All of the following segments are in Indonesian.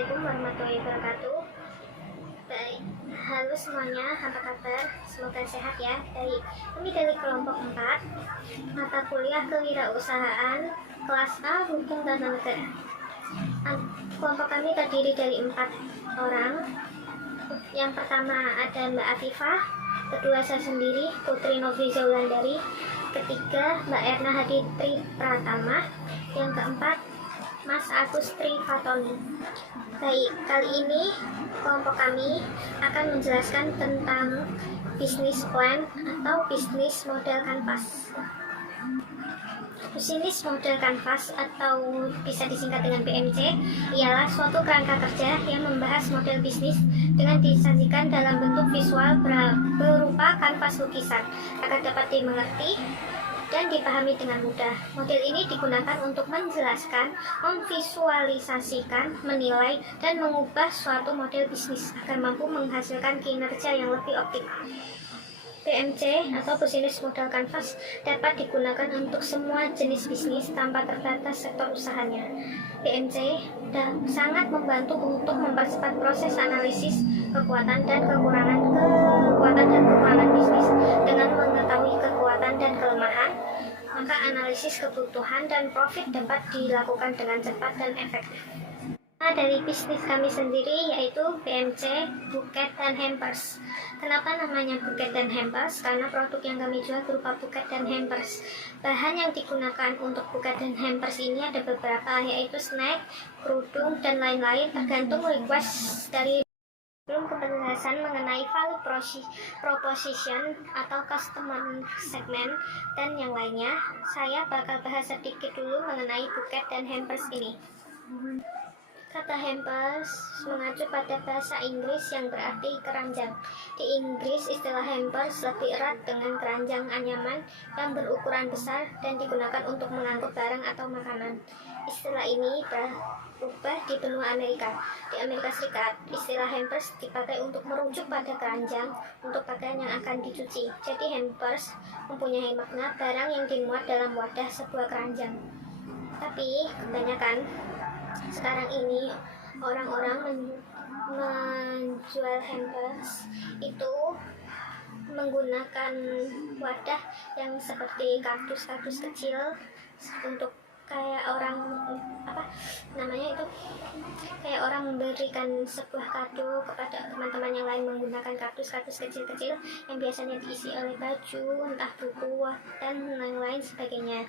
Assalamualaikum warahmatullahi wabarakatuh. Baik, halo semuanya, apa kabar? Semoga sehat ya. Baik, kami dari kelompok 4, mata kuliah kewirausahaan, kelas A, Hukum Tata Negara. Kelompok kami terdiri dari 4 orang. Yang pertama ada Mbak Afifah, kedua saya sendiri, Putri Noviza Wulandari, ketiga Mbak Erna Haditri Pratama, yang keempat Mas Agus Tri Fatoni. Baik, kali ini kelompok kami akan menjelaskan tentang bisnis plan atau bisnis model kanvas. Bisnis model kanvas atau bisa disingkat dengan BMC ialah suatu kerangka kerja yang membahas model bisnis dengan disajikan dalam bentuk visual berupa kanvas lukisan agar dapat dimengerti dan dipahami dengan mudah. Model ini digunakan untuk menjelaskan, memvisualisasikan, menilai, dan mengubah suatu model bisnis agar mampu menghasilkan kinerja yang lebih optimal. BMC atau Business Model Canvas dapat digunakan untuk semua jenis bisnis tanpa terbatas sektor usahanya. BMC sangat membantu untuk mempercepat proses analisis kekuatan dan kekurangan bisnis. Dengan mengetahui kekuatan dan kelemahan, maka analisis kebutuhan dan profit dapat dilakukan dengan cepat dan efektif. Dari bisnis kami sendiri yaitu BMC Buket dan Hampers. Kenapa namanya Buket dan Hampers? Karena produk yang kami jual berupa buket dan hampers. Bahan yang digunakan untuk buket dan hampers ini ada beberapa, yaitu snack, kerudung, dan lain-lain tergantung request dari. Belum penjelasan mengenai value proposition atau customer segment dan yang lainnya, saya bakal bahas sedikit dulu mengenai buket dan hampers ini. Kata hampers mengacu pada bahasa Inggris yang berarti keranjang. Di Inggris, istilah hampers lebih erat dengan keranjang anyaman yang berukuran besar dan digunakan untuk mengangkut barang atau makanan. Istilah ini berubah di benua Amerika. Di Amerika Serikat, istilah hampers dipakai untuk merujuk pada keranjang untuk pakaian yang akan dicuci. Jadi hampers mempunyai makna barang yang dimuat dalam wadah sebuah keranjang. Tapi kebanyakan sekarang ini orang-orang menjual hampers itu menggunakan wadah yang seperti kardus-kardus kecil untuk kayak orang kayak orang memberikan sebuah kado kepada teman-teman yang lain menggunakan kardus-kardus kecil-kecil yang biasanya diisi oleh baju, entah buku, dan lain-lain sebagainya.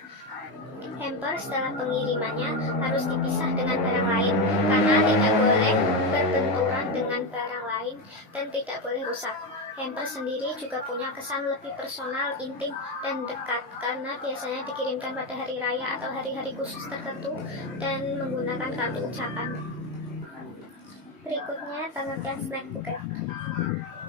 Hampers dalam pengirimannya harus dipisah dengan barang lain karena tidak boleh berbenturan dengan barang lain dan tidak boleh rusak. Hampers sendiri juga punya kesan lebih personal, intim, dan dekat karena biasanya dikirimkan pada hari raya atau hari-hari khusus tertentu dan menggunakan kartu ucapan. Berikutnya pengertian snack buket,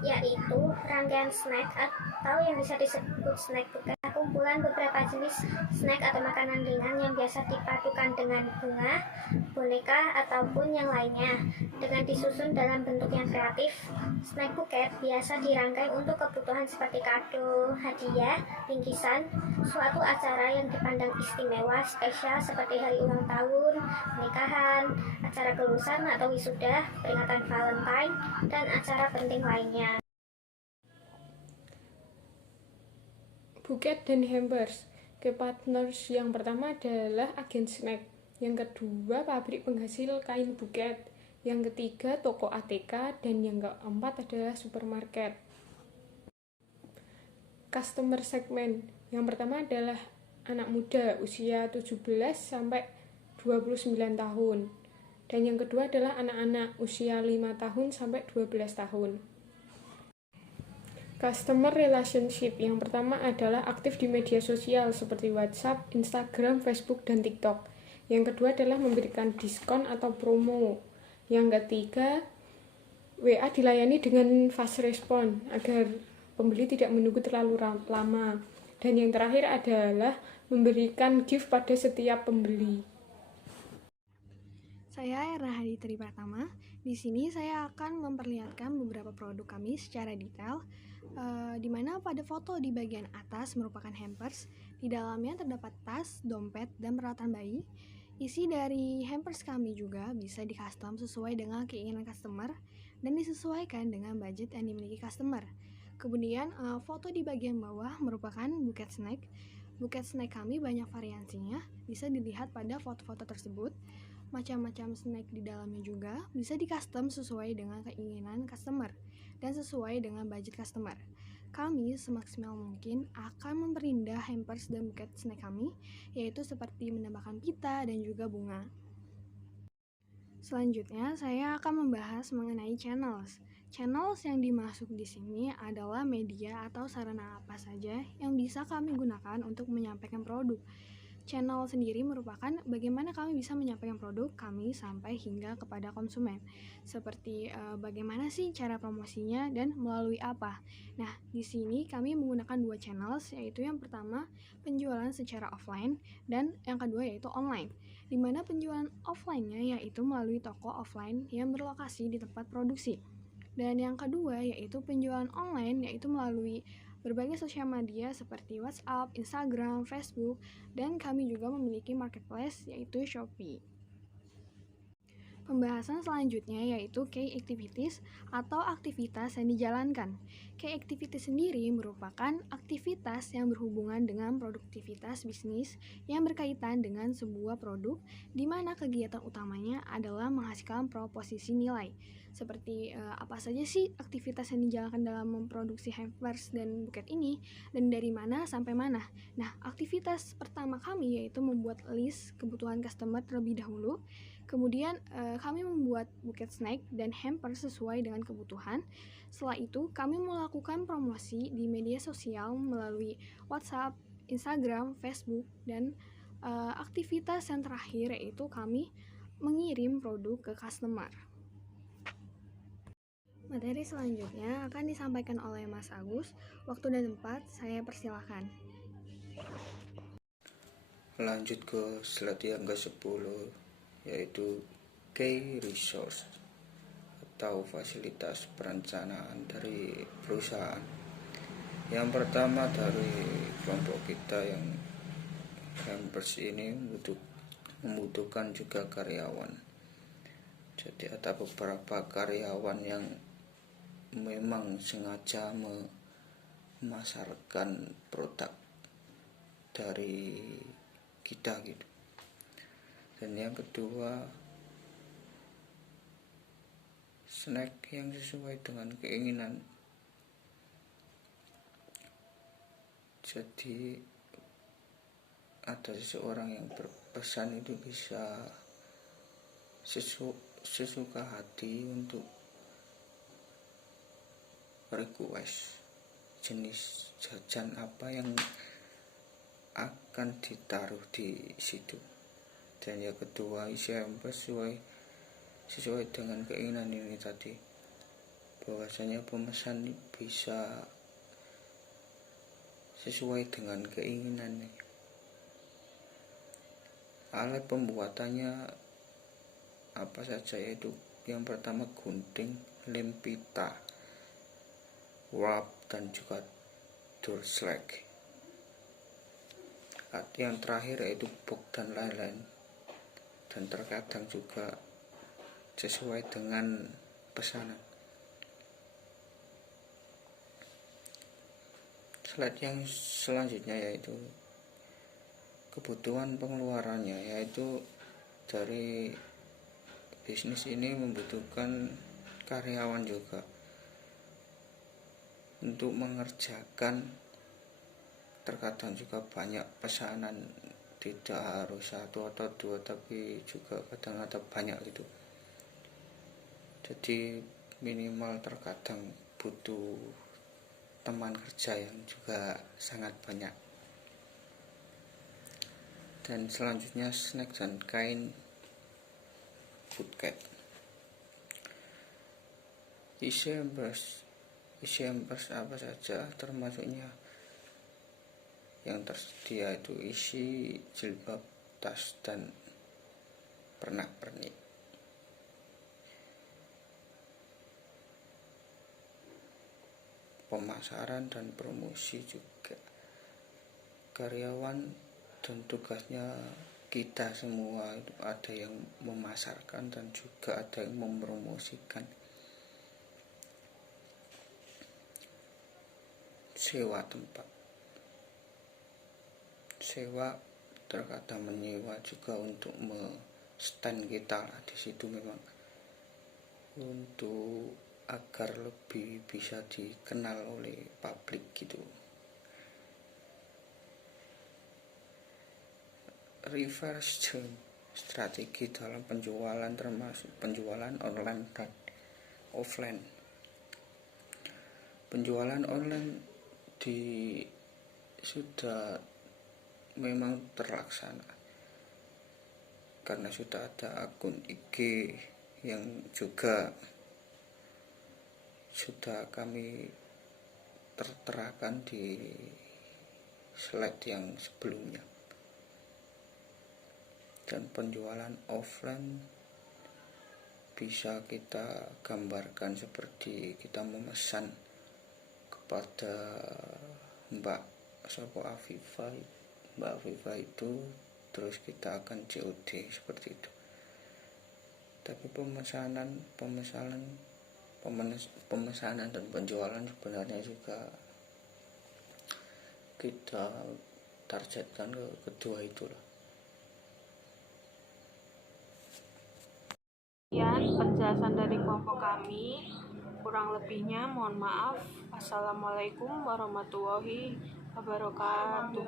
yaitu rangkaian snack atau yang bisa disebut snack buket, kumpulan beberapa jenis snack atau makanan ringan yang biasa dipadukan dengan bunga, boneka, ataupun yang lainnya dengan disusun dalam bentuk yang kreatif. Snack buket biasa dirangkai untuk kebutuhan seperti kado, hadiah, bingkisan, suatu acara yang dipandang istimewa, spesial seperti hari ulang tahun, pernikahan, acara kelulusan atau wisuda, peringatan Valentine, dan acara penting lainnya. Buket dan hampers. Key partners yang pertama adalah agen snack, yang kedua pabrik penghasil kain buket, yang ketiga toko ATK, dan yang keempat adalah supermarket. Customer segment yang pertama adalah anak muda usia 17 sampai 29 tahun, dan yang kedua adalah anak-anak usia 5 tahun sampai 12 tahun. Customer relationship yang pertama adalah aktif di media sosial seperti WhatsApp, Instagram, Facebook, dan TikTok. Yang kedua adalah memberikan diskon atau promo. Yang ketiga, WA dilayani dengan fast response agar pembeli tidak menunggu terlalu lama. Dan yang terakhir adalah memberikan gift pada setiap pembeli. Saya Erna Haditri Pratama. Di sini saya akan memperlihatkan beberapa produk kami secara detail, di mana pada foto di bagian atas merupakan hampers. Di dalamnya terdapat tas, dompet, dan peralatan bayi. Isi dari hampers kami juga bisa di-custom sesuai dengan keinginan customer dan disesuaikan dengan budget yang dimiliki customer. Kemudian foto di bagian bawah merupakan buket snack. Buket snack kami banyak variasinya, bisa dilihat pada foto-foto tersebut. Macam-macam snack di dalamnya juga bisa di-custom sesuai dengan keinginan customer dan sesuai dengan budget customer. Kami semaksimal mungkin akan memperindah hampers dan buket snack kami, yaitu seperti menambahkan pita dan juga bunga. Selanjutnya, saya akan membahas mengenai channels. Channels yang dimaksud di sini adalah media atau sarana apa saja yang bisa kami gunakan untuk menyampaikan produk. Channel sendiri merupakan bagaimana kami bisa menyampaikan produk kami sampai hingga kepada konsumen. Seperti bagaimana sih cara promosinya dan melalui apa. Nah, di sini kami menggunakan 2 channels, yaitu yang pertama penjualan secara offline dan yang kedua yaitu online. Di mana penjualan offline-nya yaitu melalui toko offline yang berlokasi di tempat produksi. Dan yang kedua yaitu penjualan online yaitu melalui berbagai sosial media seperti WhatsApp, Instagram, Facebook, dan kami juga memiliki marketplace yaitu Shopee. Pembahasan selanjutnya yaitu key activities atau aktivitas yang dijalankan. Key activities sendiri merupakan aktivitas yang berhubungan dengan produktivitas bisnis yang berkaitan dengan sebuah produk di mana kegiatan utamanya adalah menghasilkan proposisi nilai. Seperti apa saja sih aktivitas yang dijalankan dalam memproduksi hampers dan buket ini dan dari mana sampai mana. Nah, aktivitas pertama kami yaitu membuat list kebutuhan customer terlebih dahulu. Kemudian kami membuat buket snack dan hamper sesuai dengan kebutuhan. Setelah itu kami melakukan promosi di media sosial melalui WhatsApp, Instagram, Facebook, dan aktivitas yang terakhir yaitu kami mengirim produk ke customer. Materi selanjutnya akan disampaikan oleh Mas Agus. Waktu dan tempat saya persilahkan. Lanjut ke slide yang ke-10, yaitu key resource atau fasilitas perencanaan dari perusahaan. Yang pertama dari kelompok kita yang hampers ini membutuhkan juga karyawan. Jadi ada beberapa karyawan yang memang sengaja memasarkan produk dari kita gitu. Dan yang kedua, snack yang sesuai dengan keinginan. Jadi ada seseorang yang berpesan itu bisa sesuka hati untuk request jenis jajan apa yang akan ditaruh di situ. Dan yang kedua, isi hampers sesuai dengan keinginan ini tadi, bahwasanya pemesan bisa sesuai dengan keinginannya. Alat pembuatannya apa saja, yaitu yang pertama gunting, lem pita, wrap, dan juga door slack. Yang terakhir yaitu box dan lain-lain, dan terkadang juga sesuai dengan pesanan. Slide yang selanjutnya yaitu kebutuhan pengeluarannya, yaitu dari bisnis ini membutuhkan karyawan juga untuk mengerjakan. Terkadang juga banyak pesanan, tidak harus 1 atau 2, tapi juga kadang ada banyak gitu. Jadi minimal terkadang butuh teman kerja yang juga sangat banyak. Dan selanjutnya snack dan kain buket. Isi hampers apa saja, termasuknya yang tersedia itu isi jilbab, tas, dan pernak-pernik. Pemasaran dan promosi juga. Karyawan dan tugasnya kita semua itu ada yang memasarkan dan juga ada yang mempromosikan. Sewa tempat, sewa terkadang menyewa juga untuk stand kita lah di situ, memang untuk agar lebih bisa dikenal oleh publik gitu. Reverse chain strategi dalam penjualan termasuk penjualan online dan offline. Penjualan online sudah memang terlaksana karena sudah ada akun IG yang juga sudah kami terterakan di slide yang sebelumnya. Dan penjualan offline bisa kita gambarkan seperti kita memesan kepada Mbak Afifa itu, terus kita akan COD seperti itu. Tapi pemesanan dan penjualan sebenarnya juga kita targetkan ke kedua itulah. Sekian penjelasan dari kelompok kami. Kurang lebihnya mohon maaf. Assalamualaikum warahmatullahi wabarakatuh.